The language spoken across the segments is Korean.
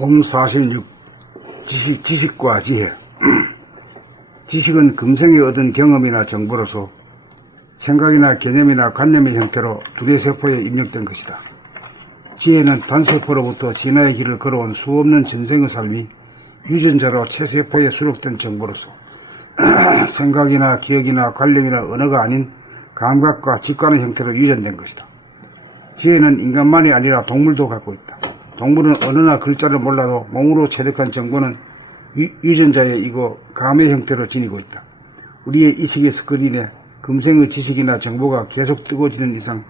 봄 46 지식과 지혜. 지식은 금생에 얻은 경험이나 정보로서 생각이나 개념이나 관념의 형태로 두뇌 세포에 입력된 것이다. 지혜는 단세포로부터 진화의 길을 걸어온 수없는 전생의 삶이 유전자로 체세포에 수록된 정보로서 생각이나 기억이나 관념이나 언어가 아닌 감각과 직관의 형태로 유전된 것이다. 지혜는 인간만이 아니라 동물도 갖고 있다. 동물은 언어나 글자를 몰라도 몸으로 체득한 정보는 유전자에 이고 감의 형태로 지니고 있다. 우리의 의식의 스크린에 금생의 지식이나 정보가 계속 뜨거워지는 이상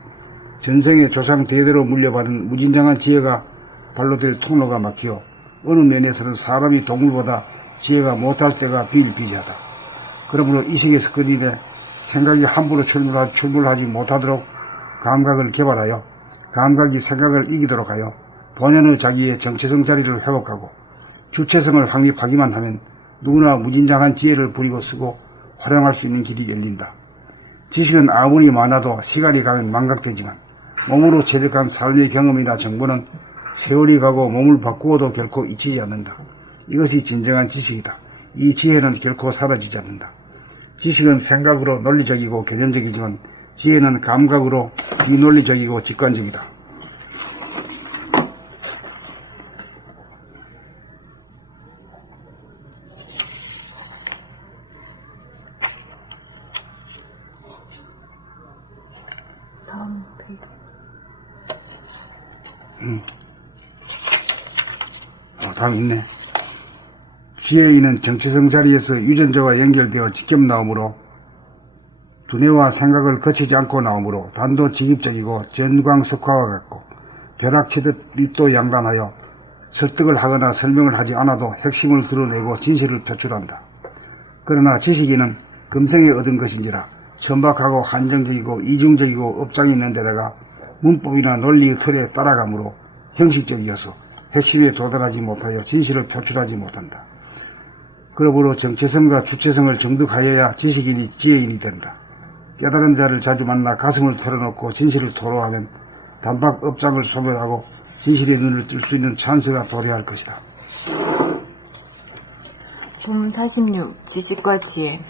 전생의 조상 대대로 물려받은 무진장한 지혜가 발로될 통로가 막히어 어느 면에서는 사람이 동물보다 지혜가 못할 때가 비일비재하다. 그러므로 의식의 스크린에 생각이 함부로 출몰하지 못하도록 감각을 개발하여 감각이 생각을 이기도록 하여 본연의 자기의 정체성 자리를 회복하고 주체성을 확립하기만 하면 누구나 무진장한 지혜를 부리고 쓰고 활용할 수 있는 길이 열린다. 지식은 아무리 많아도 시간이 가면 망각되지만 몸으로 체득한 삶의 경험이나 정보는 세월이 가고 몸을 바꾸어도 결코 잊히지 않는다. 이것이 진정한 지식이다. 이 지혜는 결코 사라지지 않는다. 지식은 생각으로 논리적이고 개념적이지만 지혜는 감각으로 비논리적이고 직관적이다. 다음 페이지. 다음 있네. 지혜인은 정체성 자리에서 유전자와 연결되어 직접 나오므로 두뇌와 생각을 거치지 않고 나오므로 단도직입적이고 전광석화와 같고 벼락치듯 일도양단하여 설득을 하거나 설명을 하지 않아도 핵심을 드러내고 진실을 표출한다. 그러나 지식인은 금생에 얻은 것인지라 천박하고 한정적이고 이중적이고 업장이 있는 데다가 문법이나 논리의 틀에 따라가므로 형식적이어서 핵심에 도달하지 못하여 진실을 표출하지 못한다. 그러므로 정체성과 주체성을 정득하여야 지식인이 지혜인이 된다. 깨달은 자를 자주 만나 가슴을 털어놓고 진실을 토로하면 단박 업장을 소멸하고 진실의 눈을 뜰 수 있는 찬스가 도래할 것이다. 봄 46 지식과 지혜.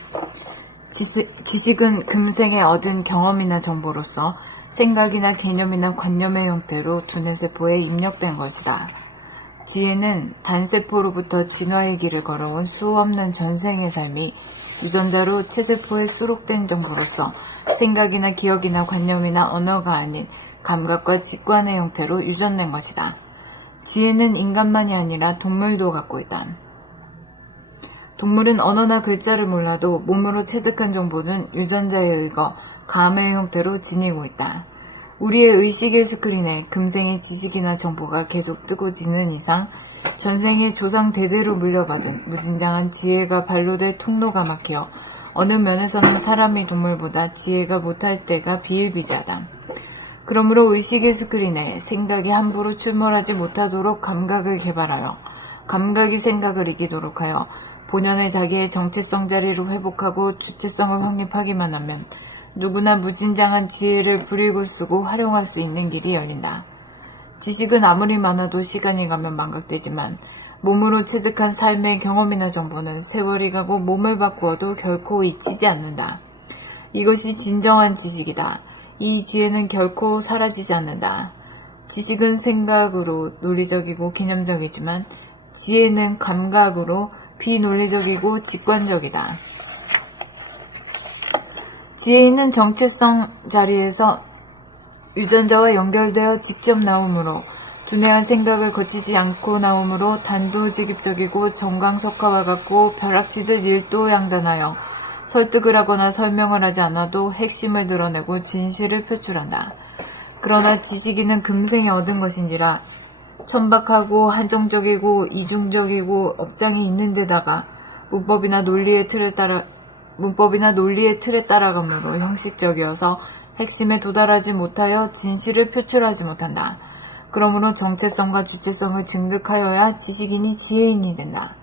지식은 금생에 얻은 경험이나 정보로서 생각이나 개념이나 관념의 형태로 두뇌세포에 입력된 것이다. 지혜는 단세포로부터 진화의 길을 걸어온 수없는 전생의 삶이 유전자로 체세포에 수록된 정보로서 생각이나 기억이나 관념이나 언어가 아닌 감각과 직관의 형태로 유전된 것이다. 지혜는 인간만이 아니라 동물도 갖고 있다. 동물은 언어나 글자를 몰라도 몸으로 체득한 정보는 유전자에 의거 감의 형태로 지니고 있다. 우리의 의식의 스크린에 금생의 지식이나 정보가 계속 뜨고 지는 이상 전생의 조상 대대로 물려받은 무진장한 지혜가 발로될 통로가 막혀 어느 면에서는 사람이 동물보다 지혜가 못할 때가 비일비재하다. 그러므로 의식의 스크린에 생각이 함부로 출몰하지 못하도록 감각을 개발하여 감각이 생각을 이기도록 하여 본연의 자기의 정체성 자리를 회복하고 주체성을 확립하기만 하면 누구나 무진장한 지혜를 부리고 쓰고 활용할 수 있는 길이 열린다. 지식은 아무리 많아도 시간이 가면 망각되지만 몸으로 체득한 삶의 경험이나 정보는 세월이 가고 몸을 바꾸어도 결코 잊히지 않는다. 이것이 진정한 지식이다. 이 지혜는 결코 사라지지 않는다. 지식은 생각으로 논리적이고 개념적이지만 지혜는 감각으로 비논리적이고 직관적이다. 지혜인은 정체성 자리에서 유전자와 연결되어 직접 나오므로 두뇌와 생각을 거치지 않고 나오므로 단도직입적이고 정광석화와 같고 벼락치듯 일도양단하여 설득을 하거나 설명을 하지 않아도 핵심을 드러내고 진실을 표출한다. 그러나 지식인은 금생에 얻은 것인지라 천박하고 한정적이고 이중적이고 업장이 있는 데다가 문법이나 논리의 틀에 따라가므로 형식적이어서 핵심에 도달하지 못하여 진실을 표출하지 못한다. 그러므로 정체성과 주체성을 증득하여야 지식인이 지혜인이 된다.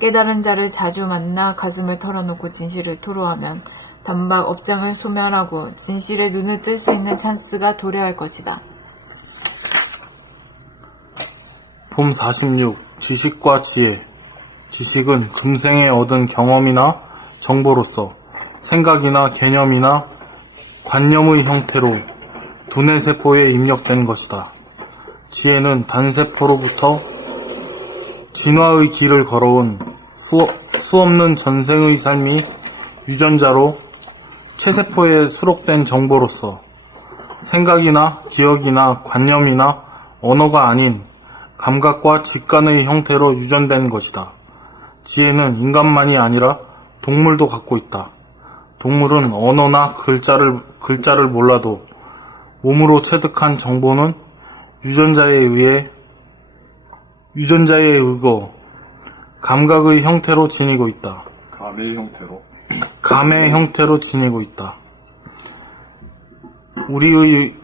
깨달은 자를 자주 만나 가슴을 털어놓고 진실을 토로하면 단박 업장을 소멸하고 진실의 눈을 뜰 수 있는 찬스가 도래할 것이다. 봄 46 지식과 지혜. 지식은 금생에 얻은 경험이나 정보로서 생각이나 개념이나 관념의 형태로 두뇌 세포에 입력된 것이다. 지혜는 단세포로부터 진화의 길을 걸어온 수없는 전생의 삶이 유전자로 체세포에 수록된 정보로서 생각이나 기억이나 관념이나 언어가 아닌 감각과 직관의 형태로 유전된 것이다. 지혜는 인간만이 아니라 동물도 갖고 있다. 동물은 언어나 글자를 몰라도 몸으로 체득한 정보는 유전자에 의거 감각의 형태로 지니고 있다. 감의 형태로 지니고 있다. 우리의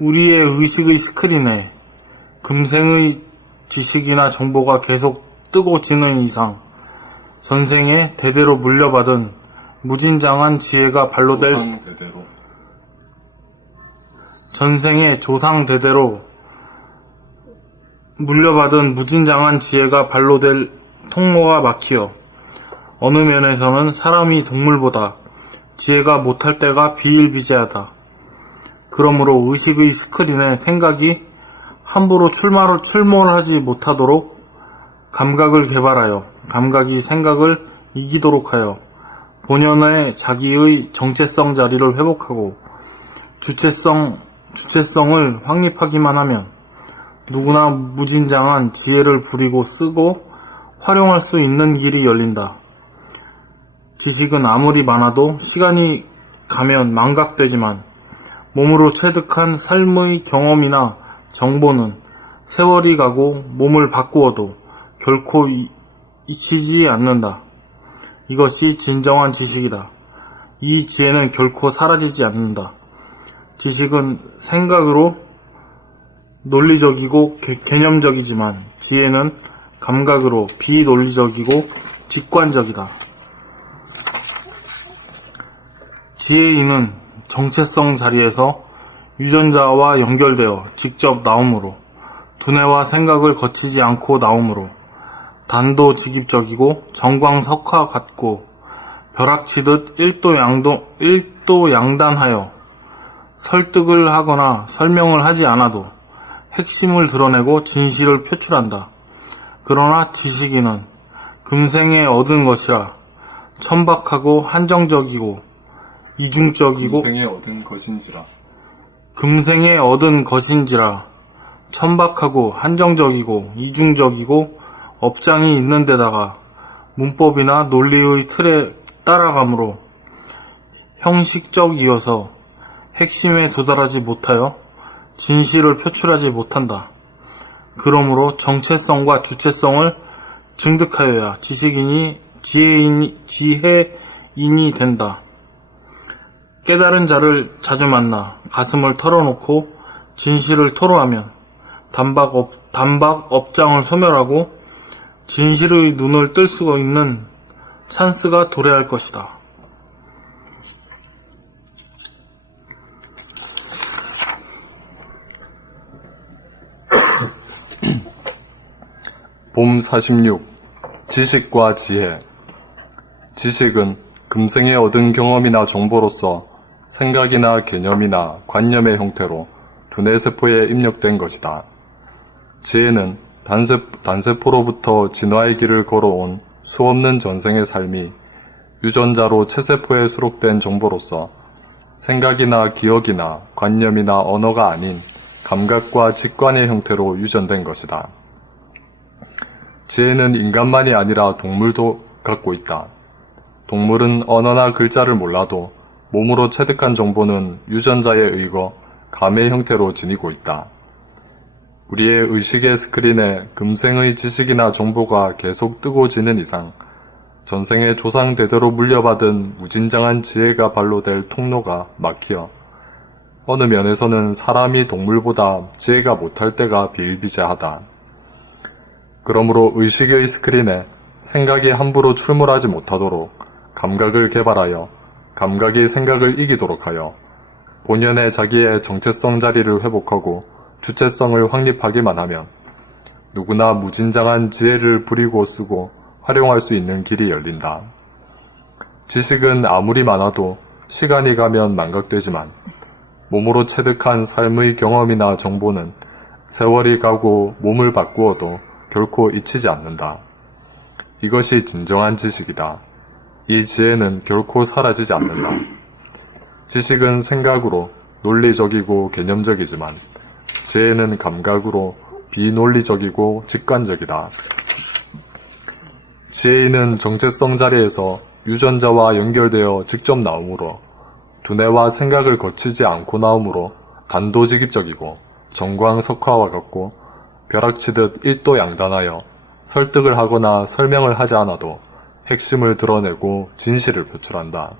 의식의 스크린에 금생의 지식이나 정보가 계속 뜨고 지는 이상 전생에 대대로 물려받은 무진장한 지혜가 발로될 전생에 조상 대대로 물려받은 무진장한 지혜가 발로될 통로가 막히어 어느 면에서는 사람이 동물보다 지혜가 못할 때가 비일비재하다. 그러므로 의식의 스크린에 생각이 함부로 출몰하지 못하도록 감각을 개발하여 감각이 생각을 이기도록 하여 본연의 자기의 정체성 자리를 회복하고 주체성을 확립하기만 하면 누구나 무진장한 지혜를 부리고 쓰고 활용할 수 있는 길이 열린다. 지식은 아무리 많아도 시간이 가면 망각되지만 몸으로 체득한 삶의 경험이나 정보는 세월이 가고 몸을 바꾸어도 결코 잊히지 않는다. 이것이 진정한 지식이다. 이 지혜는 결코 사라지지 않는다. 지식은 생각으로 논리적이고 개념적이지만 지혜는 감각으로 비논리적이고 직관적이다. 지혜인은 정체성 자리에서 유전자와 연결되어 직접 나오므로 두뇌와 생각을 거치지 않고 나오므로 단도직입적이고 정광석화 같고 벼락치듯 일도양단하여 설득을 하거나 설명을 하지 않아도 핵심을 드러내고 진실을 표출한다. 그러나 지식인은 금생에 얻은 것이라 천박하고 한정적이고 이중적이고 금생에 얻은 것인지라 천박하고 한정적이고 이중적이고 업장이 있는 데다가 문법이나 논리의 틀에 따라가므로 형식적이어서 핵심에 도달하지 못하여 진실을 표출하지 못한다. 그러므로 정체성과 주체성을 증득하여야 지혜인이 된다. 깨달은 자를 자주 만나 가슴을 털어놓고 진실을 토로하면 단박 업장을 소멸하고 진실의 눈을 뜰 수 있는 찬스가 도래할 것이다. 봄 46. 지식과 지혜. 지식은 금생에 얻은 경험이나 정보로서 생각이나 개념이나 관념의 형태로 두뇌세포에 입력된 것이다. 지혜는 단세포로부터 진화의 길을 걸어온 수없는 전생의 삶이 유전자로 체세포에 수록된 정보로서 생각이나 기억이나 관념이나 언어가 아닌 감각과 직관의 형태로 유전된 것이다. 지혜는 인간만이 아니라 동물도 갖고 있다. 동물은 언어나 글자를 몰라도 몸으로 체득한 정보는 유전자에 의거 감의 형태로 지니고 있다. 우리의 의식의 스크린에 금생의 지식이나 정보가 계속 뜨고 지는 이상 전생의 조상 대대로 물려받은 무진장한 지혜가 발로될 통로가 막히어 어느 면에서는 사람이 동물보다 지혜가 못할 때가 비일비재하다. 그러므로 의식의 스크린에 생각이 함부로 출몰하지 못하도록 감각을 개발하여 감각이 생각을 이기도록 하여 본연의 자기의 정체성 자리를 회복하고 주체성을 확립하기만 하면 누구나 무진장한 지혜를 부리고 쓰고 활용할 수 있는 길이 열린다. 지식은 아무리 많아도 시간이 가면 망각되지만 몸으로 체득한 삶의 경험이나 정보는 세월이 가고 몸을 바꾸어도 결코 잊히지 않는다. 이것이 진정한 지식이다. 이 지혜는 결코 사라지지 않는다. 지식은 생각으로 논리적이고 개념적이지만 지혜는 감각으로 비논리적이고 직관적이다. 지혜는 정체성 자리에서 유전자와 연결되어 직접 나오므로 두뇌와 생각을 거치지 않고 나오므로 단도직입적이고 정광석화와 같고 벼락치듯 일도양단하여 설득을 하거나 설명을 하지 않아도 핵심을 드러내고 진실을 표출한다.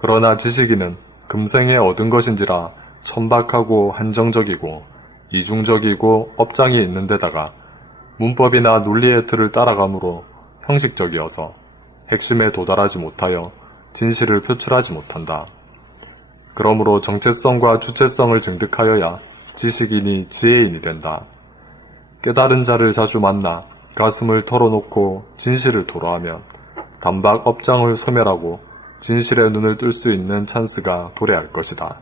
그러나 지식인은 금생에 얻은 것인지라 천박하고 한정적이고 이중적이고 업장이 있는 데다가 문법이나 논리의 틀을 따라가므로 형식적이어서 핵심에 도달하지 못하여 진실을 표출하지 못한다. 그러므로 정체성과 주체성을 증득하여야 지식인이 지혜인이 된다. 깨달은 자를 자주 만나 가슴을 털어놓고 진실을 토로하면 단박 업장을 소멸하고 진실의 눈을 뜰 수 있는 찬스가 도래할 것이다.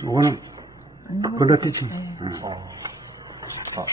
이거는 건너뛰지. 네. 아,